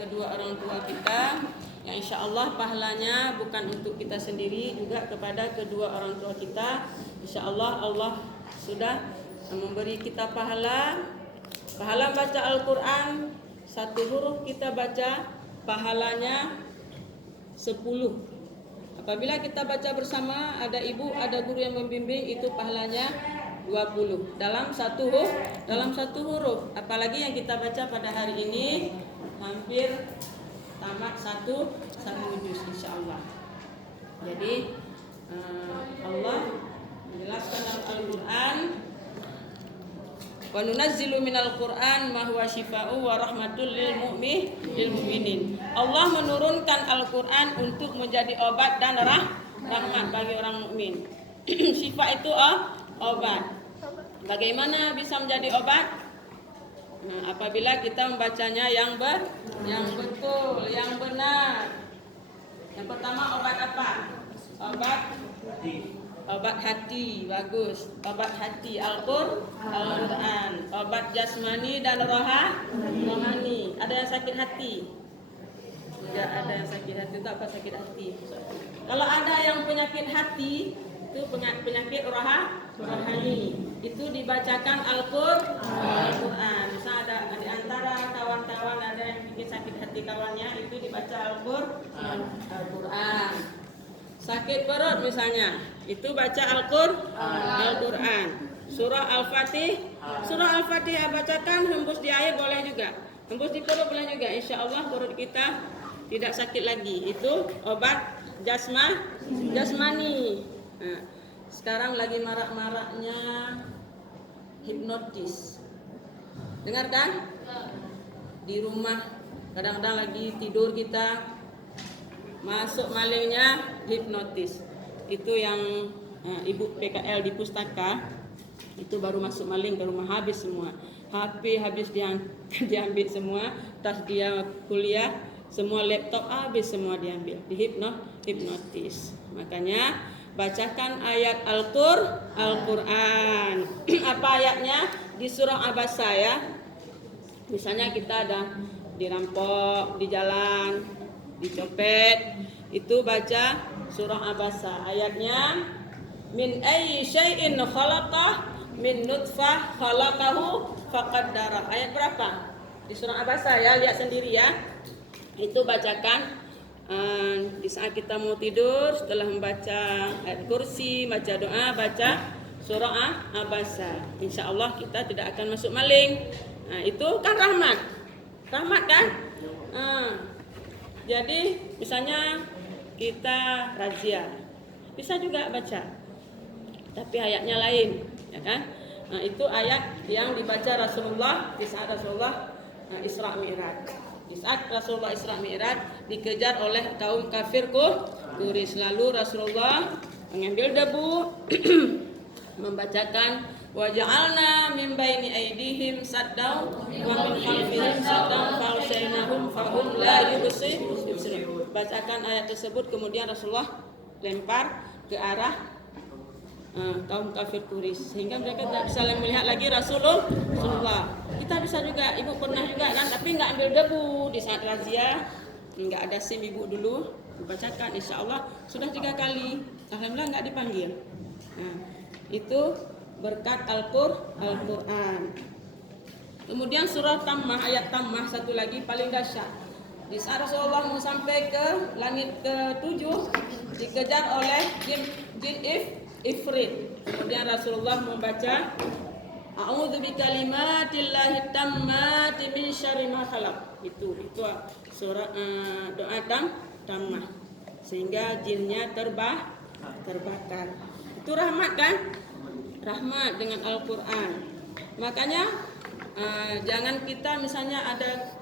kedua orang tua kita, yang insya Allah pahalanya bukan untuk kita sendiri, juga kepada kedua orang tua kita. Insya Allah Allah sudah memberi kita pahala baca Al-Quran. Satu huruf kita baca pahalanya 10. Apabila kita baca bersama, ada ibu, ada guru yang membimbing, itu pahalanya 20 dalam satu huruf. Apalagi yang kita baca pada hari ini hampir tamat satu juz insyaallah. Jadi Allah menjelaskan dalam Al-Quran, wa nunazzilu minal Qur'an ma huwa syifaa'u wa rahmatul lil mu'minin. Allah menurunkan Al-Quran untuk menjadi obat dan rahmat bagi orang mukmin. Syifa itu obat. Bagaimana bisa menjadi obat? Nah, apabila kita membacanya yang betul, yang benar. Yang pertama, obat apa? Obat hati, bagus. Obat hati Al-Quran. Obat jasmani dan rohani. Ada yang sakit hati? Tidak ada yang sakit hati. Itu apa sakit hati? Kalau ada yang penyakit hati, itu penyakit rohani, itu dibacakan Al-Quran. Misal ada di antara kawan-kawan ada yang bikin sakit hati kawannya, itu dibaca Al-Quran. Sakit perut misalnya, itu baca Al-Quran. Surah Al-Fatihah bacakan, hembus di air boleh juga, hembus di perut boleh juga. Insya Allah perut kita tidak sakit lagi. Itu obat jasmani. Nah, sekarang lagi marak-maraknya hipnotis. Dengar kan? Di rumah kadang-kadang lagi tidur kita, masuk malingnya hipnotis. Itu yang ibu PKL di pustaka, itu baru masuk maling ke rumah, habis semua. HP habis diambil semua, tas dia kuliah, semua laptop habis semua diambil, hipnotis. Makanya bacakan ayat Al-Quran. Apa ayatnya? Di surah Abasa ya. Misalnya kita ada dirampok di jalan, dicopet, itu baca surah Abasa. Ayatnya, min ayyi syai'in khalaqah min nutfah khalaqahu faqaddara. Ayat berapa? Di surah Abasa ya, lihat sendiri ya. Itu bacakan di saat kita mau tidur, setelah membaca ayat kursi, baca doa, baca surah Abasa. Insya Allah kita tidak akan masuk maling. Nah, itu kan rahmat kan? Jadi misalnya kita razia, bisa juga baca, tapi ayatnya lain, ya kan? Nah, itu ayat yang dibaca Rasulullah di saat Rasulullah Isra Mi'raj. Di saat Rasulullah Isra Mi'raj dikejar oleh kaum kafir Quraisy, lalu Rasulullah mengambil debu membacakan wa ja'alna min baini aydihim saddaw wa min khalfihim saddaw fa'ushaynahum fahum la yubsirun. Bacakan ayat tersebut, kemudian Rasulullah lempar ke arah kaum kafir Quraisy sehingga mereka tidak bisa melihat lagi Rasulullah. Kita bisa juga, ibu pernah juga kan, tapi nggak ambil debu di saat razia, nggak ada SIM ibu dulu, dibacakan, insya Allah sudah 3 kali, alhamdulillah nggak dipanggil. Nah, itu berkat Al-Quran. Kemudian surah Tammah, ayat Tammah satu lagi paling dahsyat. Di saat Rasulullah mau sampai ke langit ke-7, dikejar oleh jin Ifrit. Kemudian Rasulullah membaca A'udzu bikalimatillahi tammati min syarri ma khalaq. Itu surah doa tammah. Sehingga jinnya terbakar. Itu rahmat kan? Rahmat dengan Al-Quran. Makanya jangan kita misalnya ada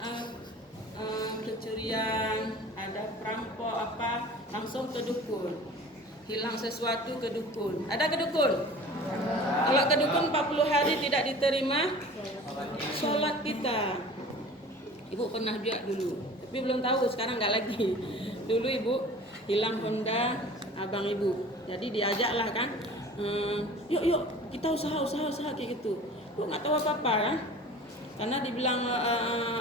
kecurian, ada perampok apa, langsung ke dukun. Hilang sesuatu ke dukun. Ada ke dukun? Kalau ke dukun 40 hari tidak diterima sholat kita. Ibu pernah juga dulu, tapi belum tahu sekarang nggak lagi. Dulu ibu hilang Honda abang ibu, jadi diajaklah kan, yuk kita usaha kayak gitu. Ibu nggak tahu apa kan, Karena dibilang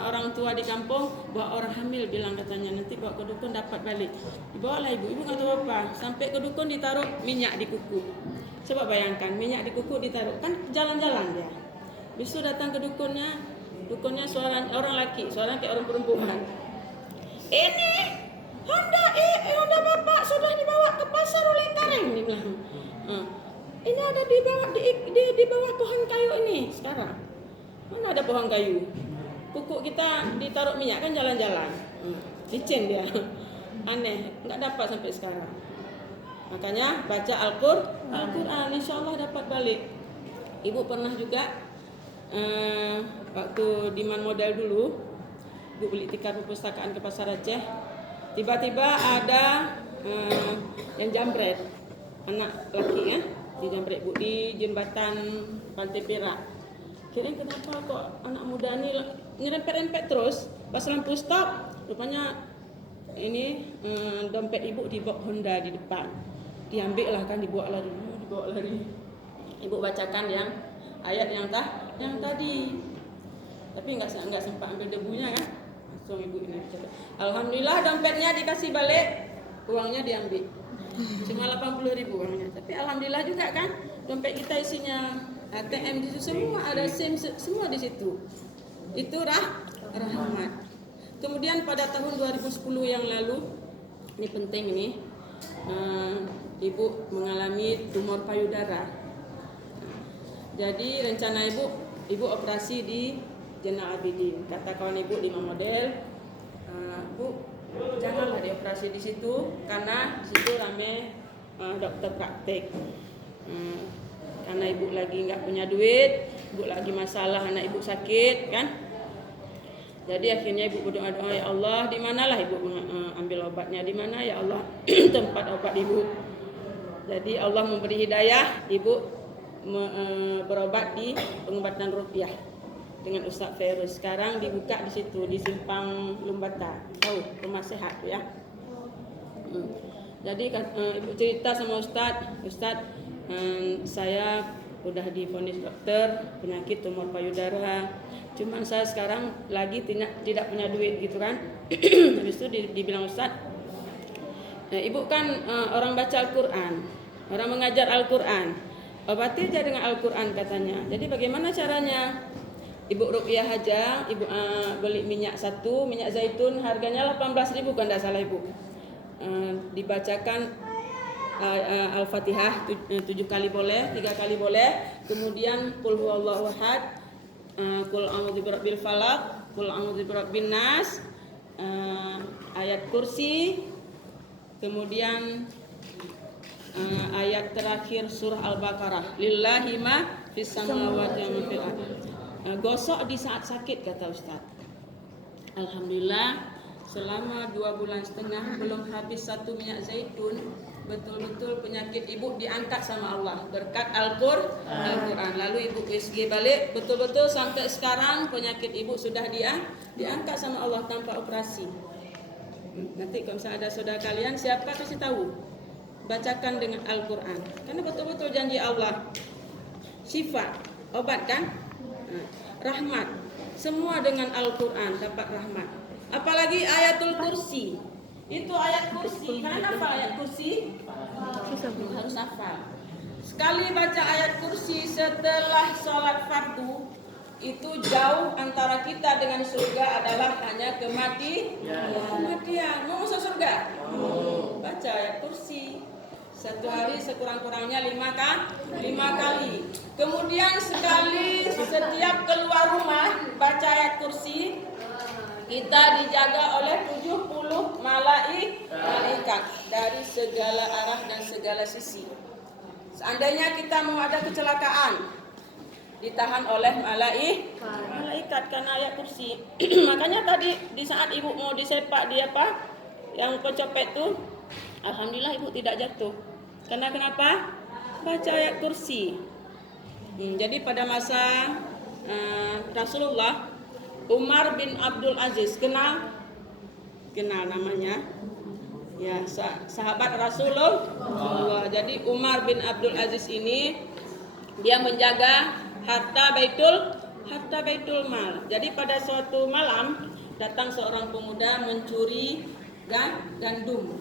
orang tua di kampung, bawa orang hamil bilang katanya nanti bawa ke dukun dapat balik. Dibawalah ibu nggak tahu apa. Sampai ke dukun ditaruh minyak di kuku. Coba bayangkan minyak di kuku ditaruh, kan jalan-jalan dia. Besok datang ke dukunnya suara orang laki, suara kayak orang perempuan. Ini Honda bapak sudah dibawa ke pasar oleh Kareng, dia bilang. Ini ada di bawah pohon kayu ini sekarang. Mana ada pohon kayu? Kuku kita ditaruh minyak kan jalan-jalan. Licin dia. Aneh, nggak dapat sampai sekarang. Makanya baca Al-Quran, insya Allah dapat balik. Ibu pernah juga waktu di Man Modal dulu, ibu beli tikar perpustakaan ke Pasar Aceh. Tiba-tiba ada yang jambret, anak laki ya, di jambret bu di jembatan Pantai Perak. Kirain kenapa kok anak muda ini nyerempet-rempet terus, pas lampu stop, rupanya ini dompet ibu di box Honda di depan. Diambil lah kan, dibawa lari. Ibu bacakan yang ayat yang tadi. Tapi enggak sempat ambil debunya kan. Langsung ibu ini catat. Alhamdulillah dompetnya dikasih balik, uangnya diambil. Cuma 80.000 uangnya. Tapi alhamdulillah juga kan, dompet kita isinya ATM di situ semua, ada SIM semua di situ. Itu rahmat. Kemudian pada tahun 2010 yang lalu, ini penting ini, ibu mengalami tumor payudara. Jadi rencana ibu operasi di Zainal Abidin. Kata kawan ibu di Man Model, Bu, janganlah dioperasi di situ karena di situ rame dokter praktek. Karena ibu lagi nggak punya duit, ibu lagi masalah anak ibu sakit kan. Jadi akhirnya ibu berdoa, ya Allah, di manalah ibu ambil obatnya, di mana ya Allah tempat obat ibu. Jadi Allah memberi hidayah, ibu berobat di pengobatan rupiah dengan Ustaz Ferus. Sekarang dibuka di situ di Simpang Lumbata, tahu rumah sehat ya. Jadi ibu cerita sama Ustaz, saya udah divonis dokter penyakit tumor payudara, cuman saya sekarang lagi tidak punya duit gitu kan. Habis itu dibilang Ustaz, ibu kan orang baca Al-Quran, orang mengajar Al-Quran, obati aja dengan Al-Quran katanya. Jadi bagaimana caranya? Ibu ruqyah aja, ibu beli minyak zaitun harganya 18.000 kan tidak salah ibu. Dibacakan Al-Fatihah 7 kali boleh, 3 kali boleh. Kemudian Qul huwallahu ahad, Qul a'udzu birabbil falaq, Qul a'udzu birabbin nas, ayat kursi. Kemudian ayat terakhir surah Al-Baqarah, lillahi ma fis samawati wa ma fil ardh. Gosok di saat sakit kata Ustaz. Alhamdulillah selama 2,5 bulan belum habis satu minyak zaitun, betul-betul penyakit ibu diangkat sama Allah berkat Al-Quran. Lalu ibu USG balik, betul-betul sampai sekarang penyakit ibu sudah diangkat sama Allah tanpa operasi. Nanti kalau misalnya ada saudara kalian, siapa kasih tahu, bacakan dengan Al-Quran, karena betul-betul janji Allah syifa, obat kan, rahmat, semua dengan Al-Quran dapat rahmat. Apalagi ayatul kursi. Itu ayat kursi. Kalian hafal ayat kursi? Harus hafal. Sekali baca ayat kursi setelah sholat fardu, itu jauh antara kita dengan surga adalah hanya kematian. Mau masuk surga? Baca ayat kursi. Satu hari sekurang-kurangnya 5 kali. Kemudian sekali setiap keluar rumah baca ayat kursi. Kita dijaga oleh 70 malaikat dari segala arah dan segala sisi. Seandainya kita mau ada kecelakaan, ditahan oleh malaikat karena ayat kursi. Makanya tadi di saat ibu mau disepak dia yang pencopet tuh, alhamdulillah ibu tidak jatuh. Karena kenapa? Baca ayat kursi. Jadi pada masa Rasulullah, Umar bin Abdul Aziz, kenal namanya, ya, sahabat Rasulullah. Jadi Umar bin Abdul Aziz ini dia menjaga harta Baitul harta Baitul Mal. Jadi pada suatu malam datang seorang pemuda mencuri gandum.